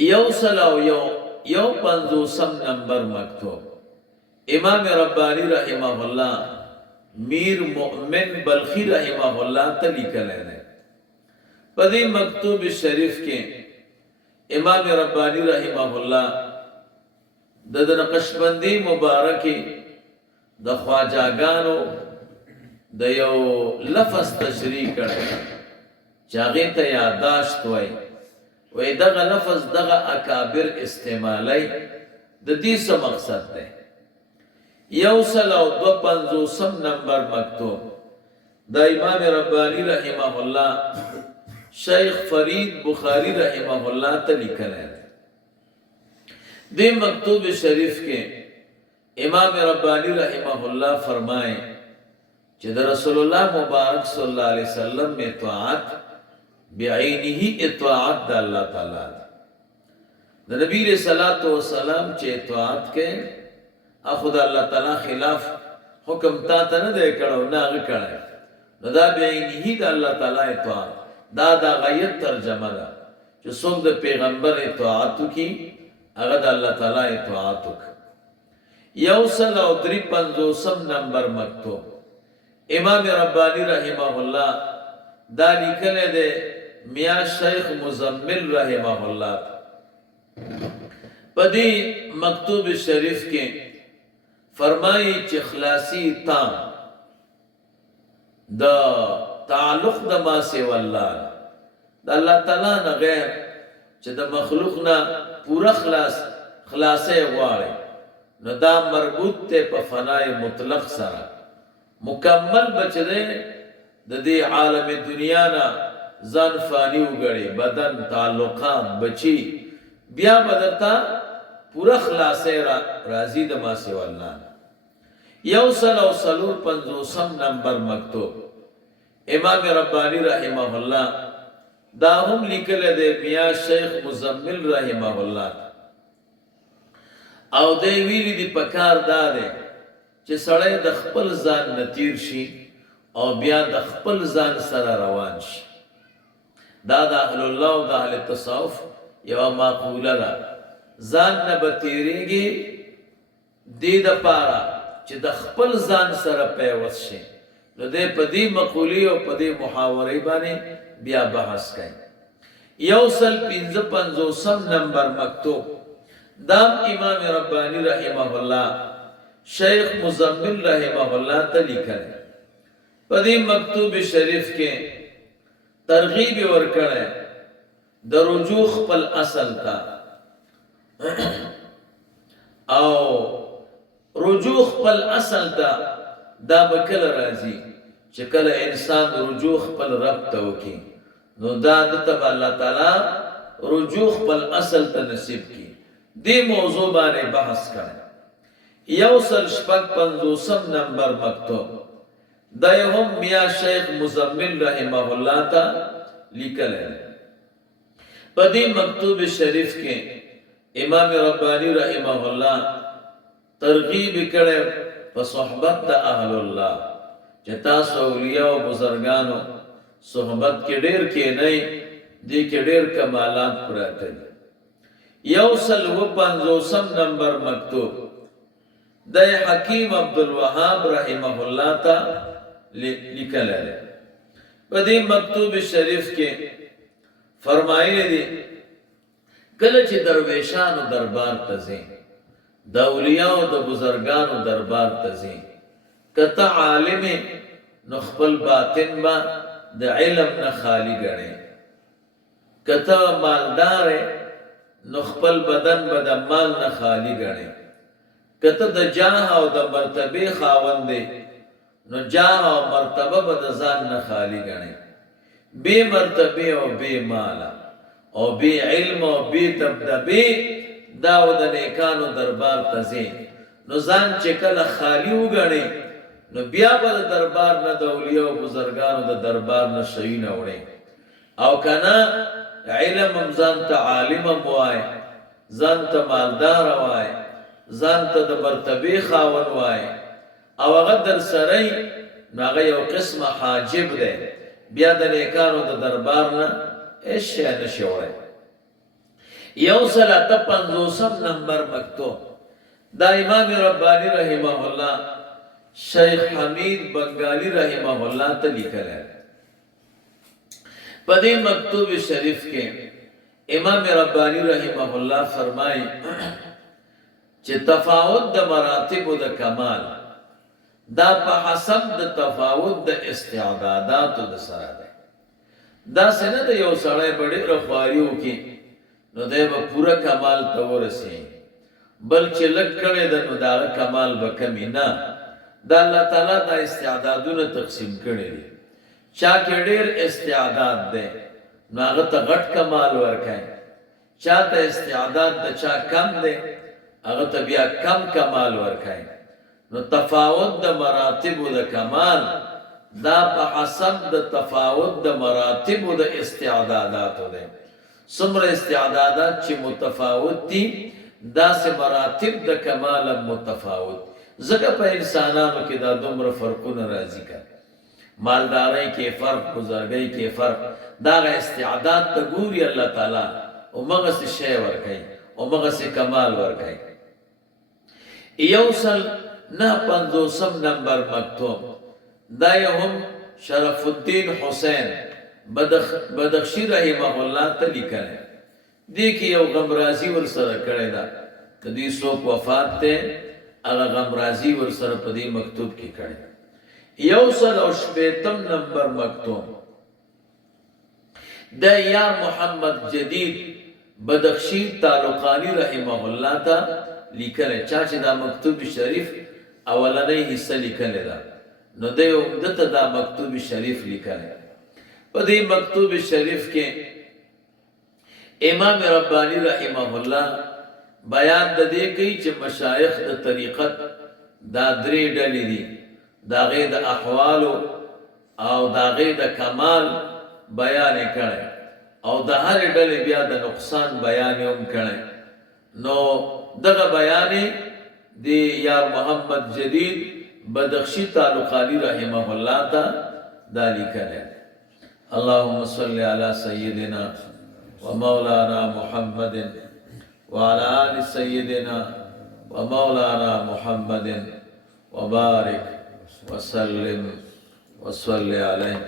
یو سل او یو پنځوسم نمبر مکتوب امام ربانی رحمه الله میر مؤمن بلخی رحمه الله ته لیکلی دی. په دې مکتوب شریف کې امام ربانی رحمه الله د نقشبندی مبارکی د خواجاګانو د یو لفظ تشریح کړی چې هغې ته یادداشت وایي. وایي دغه لفظ دغه اکابر استعمالی د دې څه مقصد دی. یو سل او دو پنځوسم نمبر مکتوب د امام ربانی رحمه الله شیخ فرید بخاری رحمه الله ته لیکلی دی. دې مکتوب شریف کې امام ربانی رحمه الله فرمائے چې د رسول الله مبارک صلی الله علیه وسلم میں اطاعت بعینه اطاعت د الله تعالی د نبی علیہ الصلوۃ والسلام چې اطاعت کې اخو د الله تعالی خلاف حکم تا ته نه دی کړو نه هغه کړی نو دا بعینه د الله تعالی اطاعت دا د غیت ترجمه ده چې څوک د پیغمبر اطاعت کی هغه د الله تعالی اطاعت وکړي. یو سل او درې پنځوسم نمبر مکتوب امام ربانی رحمه الله دا لیکلی دی میاں شیخ مزمل رحمه الله. په دې مکتوب شریف کې فرمایي چې خلاصی تام د تعلق د ما سوا الله د الله تعالی نه غیر چې د مخلوق نه پورا خلاصه غواړي نو دا مربوط ته په فنای مطلق سره مکمل بچره د دې عالم دنیا نه ځان فانی وګړي بدن تعلقات بچي بیا بدتا پورا خلاصه راضی د ما سوا الله. یو سل او سلور پنځوسم نمبر مکتوب امام ربانی رحمه الله دا هم لیکلی دی میاں شیخ مزمل رحمه الله او دی ویلی دی پکار دا دی چې سړی د خپل ځان نه تیر شي او بیا د خپل ځان سره روان شي. دا د اهل الله او د اهل تصوف یوه معقوله ده. ځان نه به تیریږي دې دپاره چې د خپل ځان سره پیوست شي. نو دی په دې مقولې او په دې محاورې باندې بیا بحث کوي. یو سل پنځه پنځوسم نمبر مکتوب دام امام ربانی رحمه الله شیخ مزمل رحمه الله ته لیکلی. په دې مکتوب شریف کې ترغیب ورکړی د رجوع خپل اصل ته او رجوع خپل اصل ته دا به کله راځي چې کله انسان رجوع خپل رب ته وکړي نو دا دته به الله تعالی رجوع خپل اصل ته نصیب کړي. دې موضوع باندې بحث کړی. یو سل شپږ پنځوسم نمبر مکتوب دا هم میاں شیخ مزمل رحمه الله ته لیکلی. په دې مکتوب شریف کې امام ربانی رحمه الله ترغیب کړی په صحبت د اهل الله چې تاسو اولیاء او بزرګانو صحبت کې ډېر کښېنئ دې کې ډېر کمالات پراته دي. یو سل اووه پنځوسم نمبر مکتوب د حکیم عبدالوهاب رحمه الله ته لیکلی دی. په دې مکتوب شریف کې فرمایلی دي کله چې درویشانو دربار ته ځې د اولیاءو د بزرګانو دربار ته ځې که ته عالم نو خپل باطن به د علم نه خالی ګڼې که ته مالدار نو خپل بدن به د مال نه خالی ګڼې که ته د جاه او د مرتبې خاوند نو جاه او مرتبه به د ځان نه خالی ګڼې بې مرتبې او بې ماله او بې علم او بې دبدبې دا و د نیکانو دربار ته ځې نو ځان چې کله خالی وګڼې نو بیا به د دربار نه د اولیاء او بزرګانو د دربار نه شیونه وړې او که نه علم هم ځان ته عالم هم وای ځان ته مالدار وای ځان ته د مرتبې خاوند وای او هغه در سره نو هغه یو قسمه حاجب دی بیا د نیکانو د دربار نه هیڅ شی نشي وړی. یوصل اتا پنزوسم نمبر مکتوب دا امام ربانی رحمہ اللہ شیخ حمید بنگالی رحمہ اللہ تا لکھل ہے پدی مکتوب شریف کے امام ربانی رحمہ اللہ فرمائی چه تفاوت دا مراتب دا کمال دا پا حسب دا تفاوت دا استعدادات دا سرا دا دا سنه دا یو سڑے بڑی رخواریو کی نو دے با پورا کمال تاو رسی بل چه لگ کرے دا نو دا کمال با کمی نا دا اللہ تعالیٰ دا استعدادون تقسیم کرے دی چاکہ دیر استعداد دے نو آغا تا غٹ کمال ورکائیں چاہتا استعداد دا چاہ کم دے آغا تا بیا کم کمال ورکائیں نو تفاوت دا مراتب دا کمال دا پا حسب دا تفاوت دا مراتب دا استعداداتو دے سمر استعدادات چی متفاوت تی دا سے مراتب دا کمال متفاوت زکا پا انسانانو کی دا دمر فرقون رازی کر مالدارائی کے فرق بزرگائی کے فرق دا غا استعداد تا گوری اللہ تعالی او مغس شے ورکائی او مغس کمال ورکائی یوصل نہ پنزوسم نمبر مکتوب دا یهم شرف الدین حسین بدخشی رحمہ اللہ تا لکھا ہے دیکھی یو غمرازی ورسر کرے دا کدی سوک وفات تے اگا غمرازی ورسر پدی مکتوب کی کرے یوصل او شپیتم نمبر مکتوب دا یار محمد جدید بدخشی تعلقانی رحمہ اللہ تا لکھا ہے چاچے دا مکتوب شریف اولا نئی حصہ لکھا لے دا نو دے امدت دا مکتوب شریف لکھا ہے پدی مکتوب شریف کے امام ربانی رحمہ اللہ بیان دا دے کئی چھ مشایخ دا طریقت دا دری ڈلی دی دا غید احوالو او دا غید کمال بیان کرے او دا ہر ڈلی بیا دا نقصان بیان ام کرے نو دغا بیانی دی یار محمد جدید بدخشی تعلقانی رحمہ اللہ تا دالی کرے اللہم صلی علی سیدنا و مولانا محمد وعلى آل سيدنا ومولانا محمد وبارك وسلم وصل عليه